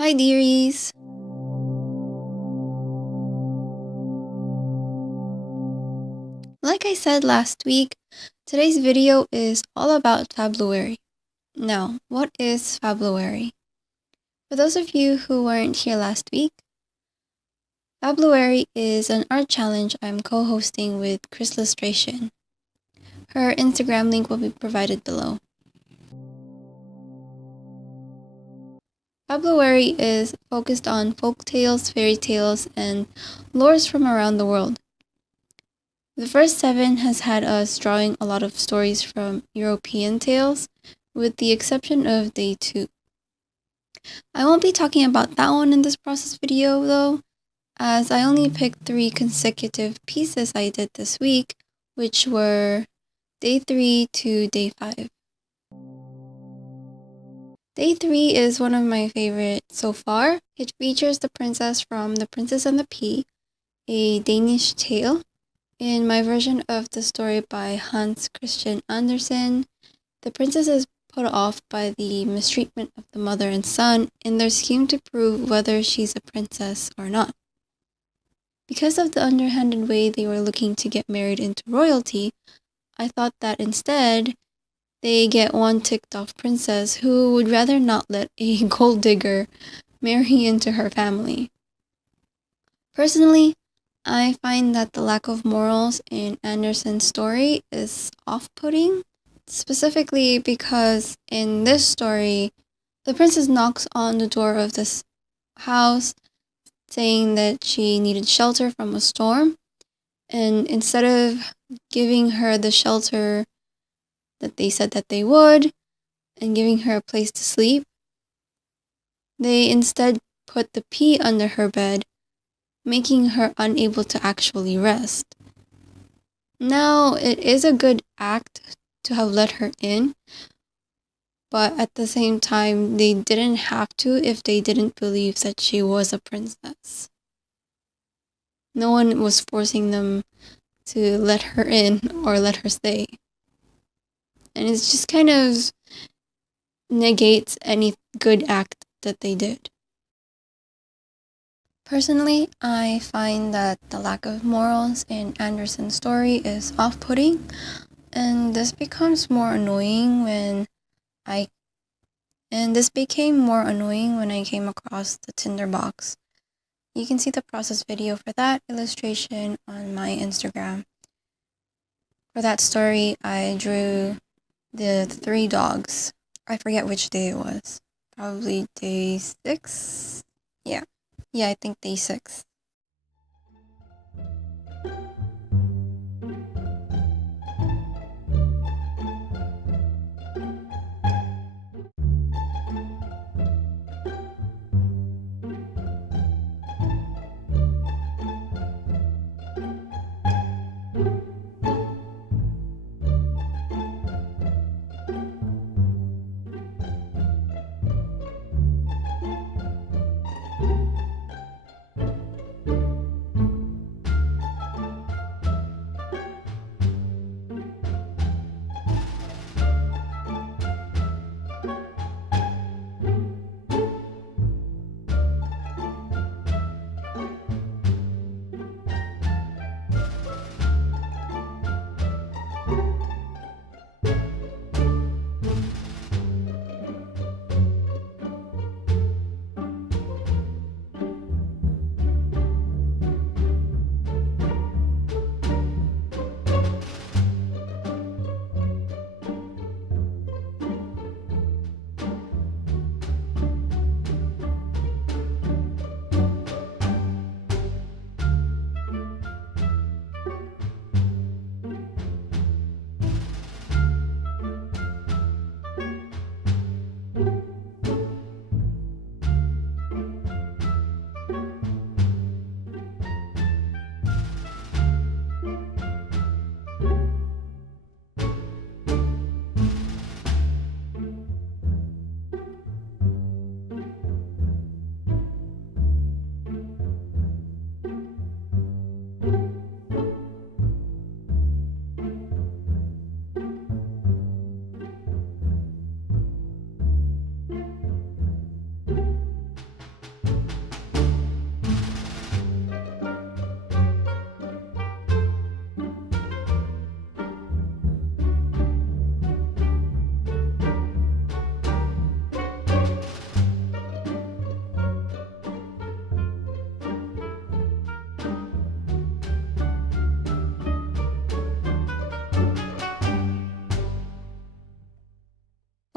Hi dearies! Like I said last week, today's video is all about Fabluary. Now, what is Fabluary? For those of you who weren't here last week, Fabluary is an art challenge I'm co-hosting with Chris Illustration. Her Instagram link will be provided below. Fabluary is focused on folk tales, fairy tales, and lores from around the world. The first 7 has had us drawing a lot of stories from European tales, with the exception of day 2. I won't be talking about that one in this process video though, as I only picked 3 consecutive pieces I did this week, which were day 3 to day 5. Day 3 is one of my favorite so far. It features the princess from The Princess and the Pea, a Danish tale. In my version of the story by Hans Christian Andersen, the princess is put off by the mistreatment of the mother and son in their scheme to prove whether she's a princess or not. Because of the underhanded way they were looking to get married into royalty, I thought that instead, they get one ticked-off princess who would rather not let a gold digger marry into her family. Personally, I find that the lack of morals in Andersen's story is off-putting, specifically because in this story, the princess knocks on the door of this house saying that she needed shelter from a storm, and instead of giving her the shelter that they said that they would, and giving her a place to sleep, they instead put the pea under her bed, making her unable to actually rest. Now, it is a good act to have let her in, but at the same time, they didn't have to if they didn't believe that she was a princess. No one was forcing them to let her in or let her stay. And it just kind of negates any good act that they did. Personally, I find that the lack of morals in Andersen's story is off-putting, and this becomes more annoying when I came across the Tinderbox. You can see the process video for that illustration on my Instagram. For that story, I drew the 3 dogs. I forget which day it was. Probably day 6? Yeah, I think day 6.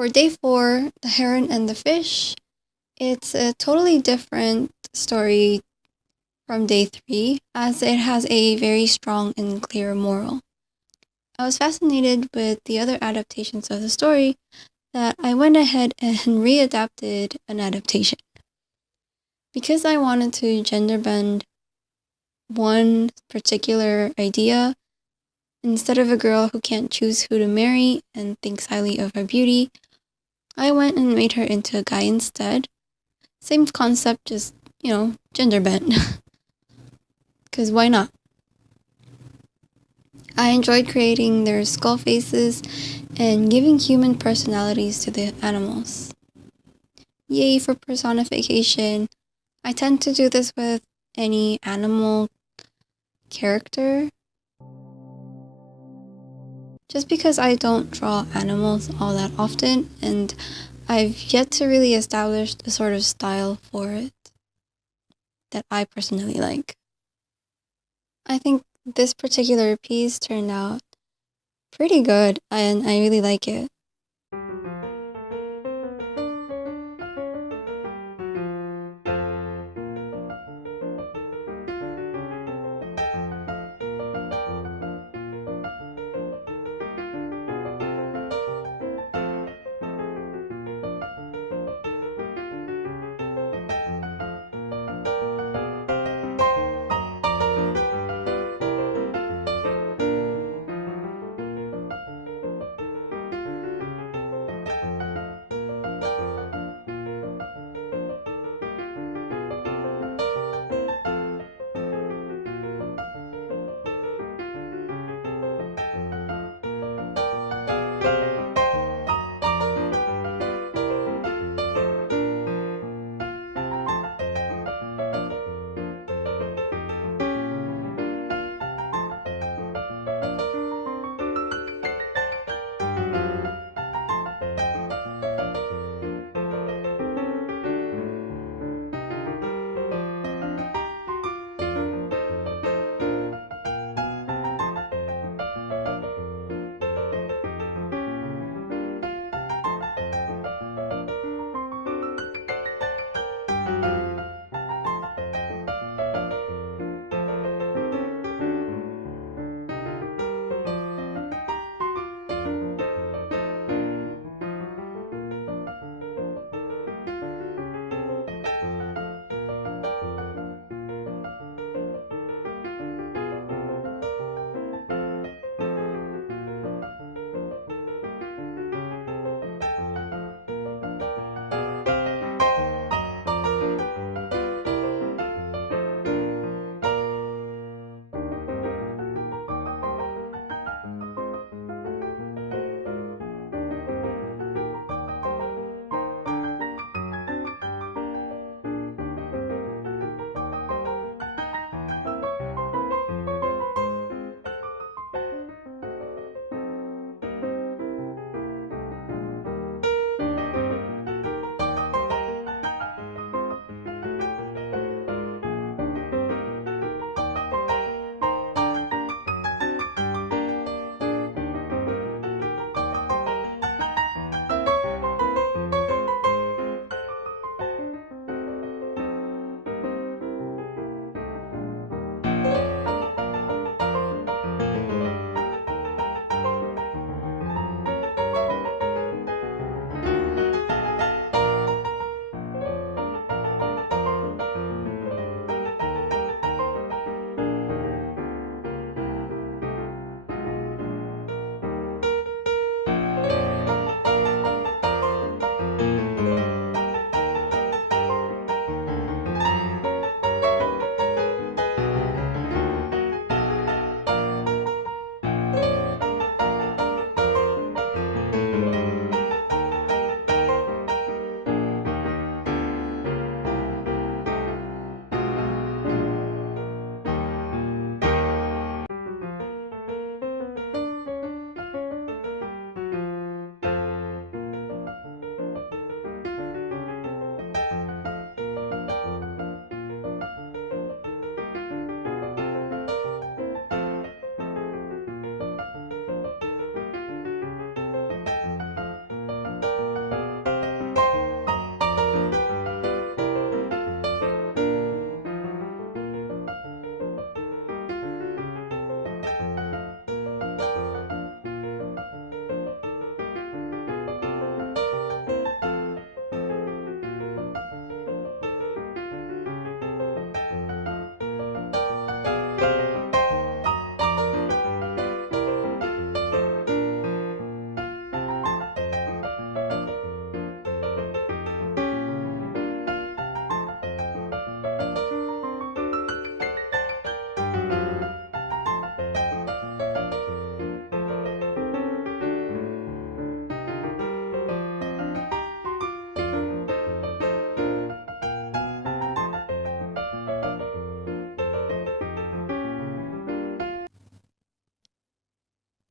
For day 4, The Heron and the Fish, it's a totally different story from day 3, as it has a very strong and clear moral. I was fascinated with the other adaptations of the story that I went ahead and readapted an adaptation. Because I wanted to gender bend one particular idea, instead of a girl who can't choose who to marry and thinks highly of her beauty, I went and made her into a guy instead. Same concept, just, gender bent. Because why not? I enjoyed creating their skull faces and giving human personalities to the animals. Yay for personification. I tend to do this with any animal character. Just because I don't draw animals all that often, and I've yet to really establish the sort of style for it that I personally like. I think this particular piece turned out pretty good, and I really like it.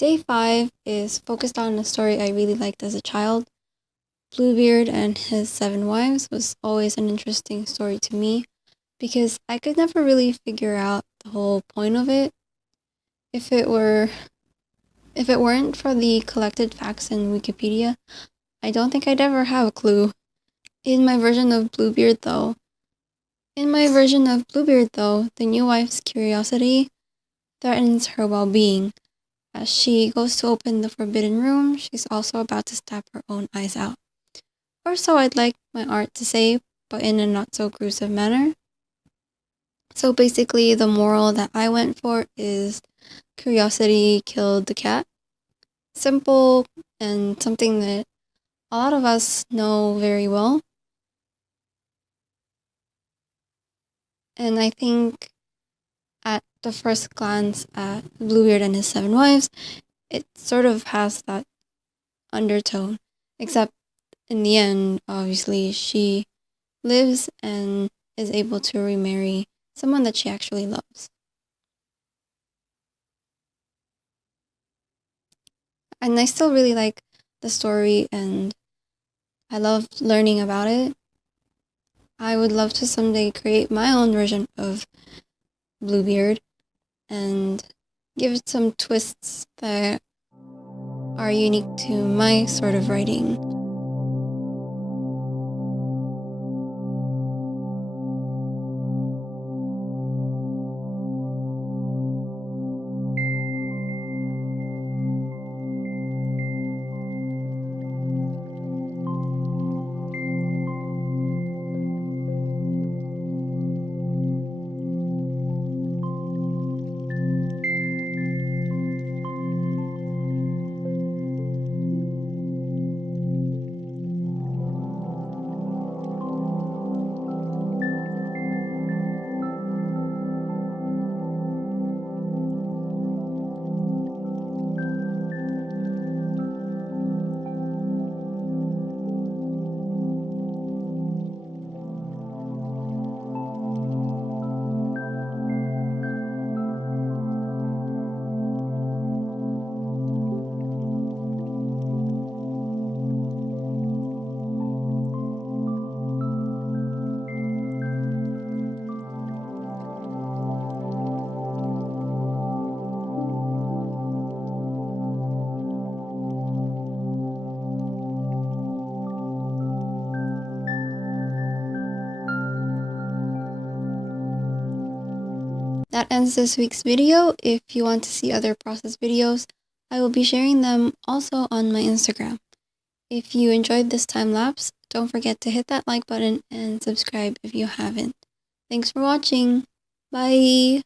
Day 5 is focused on a story I really liked as a child. Bluebeard and His 7 Wives was always an interesting story to me because I could never really figure out the whole point of it. If it weren't for the collected facts in Wikipedia, I don't think I'd ever have a clue. In my version of Bluebeard though, the new wife's curiosity threatens her well-being. As she goes to open the forbidden room, she's also about to stab her own eyes out. Or so I'd like my art to say, but in a not-so-gruesome manner. So basically, the moral that I went for is curiosity killed the cat. Simple and something that a lot of us know very well. And I think at the first glance at Bluebeard and His 7 Wives, it sort of has that undertone. Except in the end, obviously, she lives and is able to remarry someone that she actually loves. And I still really like the story and I love learning about it. I would love to someday create my own version of Bluebeard and give it some twists that are unique to my sort of writing. That ends this week's video. If you want to see other process videos, I will be sharing them also on my Instagram. If you enjoyed this time lapse, don't forget to hit that like button and subscribe if you haven't. Thanks for watching. Bye!